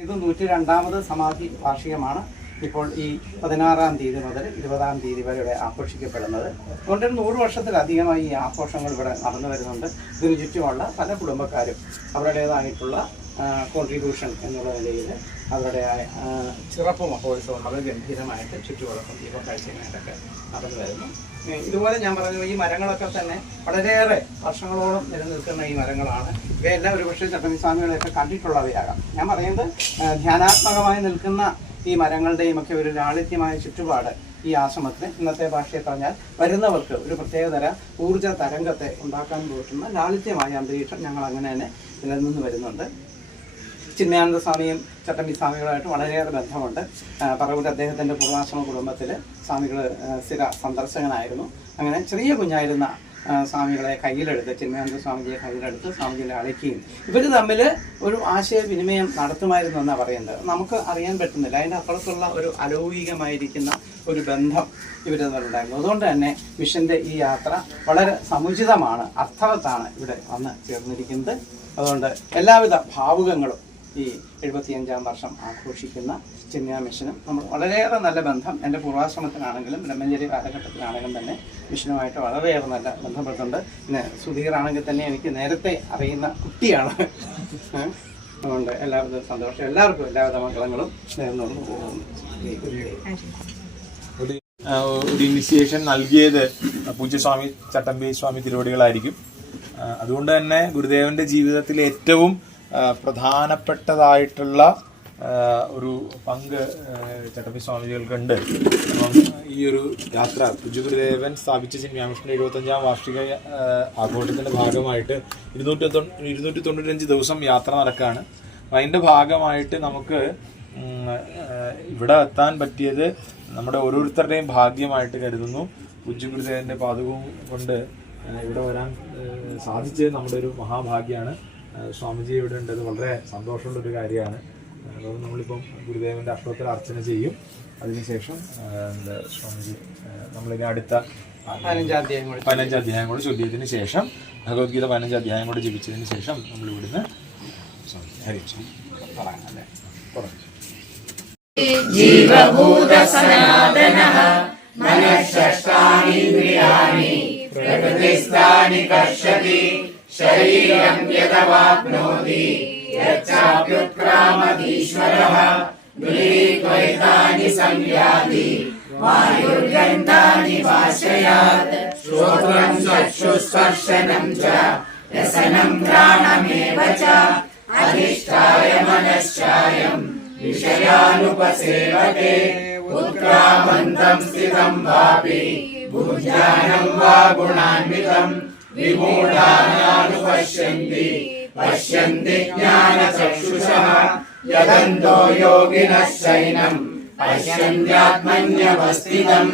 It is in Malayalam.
ഇത് 102ാമത് സമാധി വാർഷികമാണ്. ഇപ്പോൾ ഈ 16-ാം തീയതി മുതൽ 20-ാം തീയതി വരെ ഇവിടെ ആഘോഷിക്കപ്പെടുന്നത്. അതുകൊണ്ട് 100 വർഷത്തിലധികമായി ഈ ആഘോഷങ്ങൾ ഇവിടെ നടന്നു വരുന്നുണ്ട്. ഇതിനു ചുറ്റുമുള്ള പല കുടുംബക്കാരും അവരുടേതായിട്ടുള്ള കോൺട്രിബ്യൂഷൻ എന്നുള്ള നിലയിൽ അവരുടെ ചിറപ്പ് മഹോത്സവം വളരെ ഗംഭീരമായിട്ട് ചുറ്റുവളക്കും ദീപക്കാഴ്ചയുമായിട്ടൊക്കെ നടന്നു വരുന്നു. ഇതുപോലെ ഞാൻ പറഞ്ഞു, ഈ മരങ്ങളൊക്കെ തന്നെ വളരെയേറെ വർഷങ്ങളോളം നിലനിൽക്കുന്ന ഈ മരങ്ങളാണ്. ഇവയെല്ലാം ഒരുപക്ഷെ ചട്ടമ്പിസ്വാമികളെയൊക്കെ കണ്ടിട്ടുള്ളവയാകാം. ഞാൻ പറയുന്നത് ധ്യാനാത്മകമായി നിൽക്കുന്ന ഈ മരങ്ങളുടെയും ഒക്കെ ഒരു ലാളിത്യമായ ചുറ്റുപാട് ഈ ആശ്രമത്തിന് ഇന്നത്തെ ഭാഷയെ പറഞ്ഞാൽ വരുന്നവർക്ക് ഒരു പ്രത്യേകതര ഊർജ്ജ തരംഗത്തെ ഉണ്ടാക്കാൻ പറ്റുന്ന ലാളിത്യമായ അന്തരീക്ഷം ഞങ്ങൾ അങ്ങനെ തന്നെ നിലനിന്ന് വരുന്നുണ്ട്. ചിന്മയാനന്ദ സ്വാമിയും ചട്ടമ്പി സ്വാമികളുമായിട്ട് വളരെയേറെ ബന്ധമുണ്ട്. പറവൂർ അദ്ദേഹത്തിൻ്റെ പൂർവാശ്രമ കുടുംബത്തിൽ സ്വാമികൾ സ്ഥിര സന്ദർശകനായിരുന്നു. അങ്ങനെ ചെറിയ കുഞ്ഞായിരുന്ന സ്വാമികളെ കയ്യിലെടുത്ത്, ചിന്മയാനന്ദ സ്വാമിജിയെ കയ്യിലെടുത്ത് സ്വാമിജിയെ അழைക്കുകയും ഇവർ തമ്മിൽ ഒരു ആശയവിനിമയം നടത്തുമായിരുന്നു എന്നാണ് പറയുന്നത്. നമുക്ക് അറിയാൻ പറ്റുന്നില്ല. അതിൻ്റെ അപ്പുറത്തുള്ള ഒരു അലൗകികമായിരിക്കുന്ന ഒരു ബന്ധം ഇവർ തമ്മിലുണ്ടായിരുന്നു. അതുകൊണ്ട് തന്നെ മിഷൻ്റെ ഈ യാത്ര വളരെ സമുചിതമാണ്, അർത്ഥവത്താണ് ഇവിടെ വന്ന് ചേർന്നിരിക്കുന്നത്. അതുകൊണ്ട് എല്ലാവിധ ഭാവുകങ്ങളും ഈ 75-ാം വർഷം ആഘോഷിക്കുന്ന ചിന്മയ മിഷനും നമ്മൾ വളരെയേറെ നല്ല ബന്ധം എൻ്റെ പൂർവാശ്രമത്തിനാണെങ്കിലും ബ്രഹ്മചര്യ കാലഘട്ടത്തിലാണെങ്കിലും തന്നെ മിഷനുമായിട്ട് വളരെയേറെ നല്ല ബന്ധപ്പെടുന്നുണ്ട്. പിന്നെ സുധീറാണെങ്കിൽ തന്നെ എനിക്ക് നേരത്തെ അറിയുന്ന കുട്ടിയാണ്. അതുകൊണ്ട് എല്ലാവിധ സന്തോഷം, എല്ലാവർക്കും എല്ലാവിധ മംഗളങ്ങളും നേർന്നുകൊണ്ട് പോകുന്നു. ഒരു ഇനിഷ്യേഷൻ നൽകിയത് പൂജ്യസ്വാമി ചട്ടമ്പി സ്വാമി തിരുവടികളായിരിക്കും. അതുകൊണ്ട് തന്നെ ഗുരുദേവന്റെ ജീവിതത്തിൽ ഏറ്റവും പ്രധാനപ്പെട്ടതായിട്ടുള്ള ഒരു പങ്ക് ചട്ടമ്പി സ്വാമിജികൾക്കുണ്ട്. അപ്പം ഈ ഒരു യാത്ര പൂജ്യഗുരുദേവൻ സ്ഥാപിച്ച ചിന്മയാമിഷന്റെ 75-ാം വാർഷിക ആഘോഷത്തിന്റെ ഭാഗമായിട്ട് 295 ദിവസം യാത്ര നടക്കുകയാണ്. അപ്പം അതിൻ്റെ ഭാഗമായിട്ട് നമുക്ക് ഇവിടെ എത്താൻ പറ്റിയത് നമ്മുടെ ഓരോരുത്തരുടെയും ഭാഗ്യമായിട്ട് കരുതുന്നു. പൂജ്യഗുരുദേവന്റെ പാദകവും കൊണ്ട് ഇവിടെ വരാൻ സാധിച്ചത് നമ്മുടെ ഒരു മഹാഭാഗ്യമാണ്. സ്വാമിജി ഇവിടെ ഉണ്ടത് വളരെ സന്തോഷമുള്ളൊരു കാര്യമാണ്. അതുകൊണ്ട് നമ്മളിപ്പം ഗുരുദേവന്റെ അഷ്ടോത്തര അർച്ചന ചെയ്യും. അതിനുശേഷം സ്വാമിജി നമ്മളിനി അടുത്ത 15 അധ്യായം കൂടെ ചൊല്ലിയതിന് ശേഷം, ഭഗവത്ഗീത 15 അധ്യായം കൂടെ ജപിച്ചതിന് ശേഷം നമ്മൾ ഇവിടുന്ന് ഹരിച്ചു പറയാനല്ലേ പറഞ്ഞു. ജീവഭൂത സനാതനഃ മനഃഷഷ്ടാനീന്ദ്രിയാണി പ്രകൃതിസ്ഥാനി കർഷതി ശരീരം യദവാപ്നോതി യച്ഛാപ്യുത്ക്രാമതീശ്വരഃ ഗൃഹീത്വൈതാനി സംയാതി വായുർഗന്ധാനി വാശയാത് ശ്രോത്രം ചക്ഷുസ്പർശനം ച രസനം ഘ്രാണമേവ ച അധിഷ്ഠായ മനശ്ചായം വിഷയാനുപസേവത്തെ ഉത്ക്രാമന്തം സ്ഥിതം വാപി ബുദ്ധ്യാനം വാ ഗുണാന്വിതം വിമൂഢാനാനുപശ്യന്തി പശ്യന്തി ജ്ഞാനചക്ഷുഷഃ യദന്തോ യോഗിനഃ ശൈനം പശ്യന്ത്യാത്മന്യവസ്ഥിതം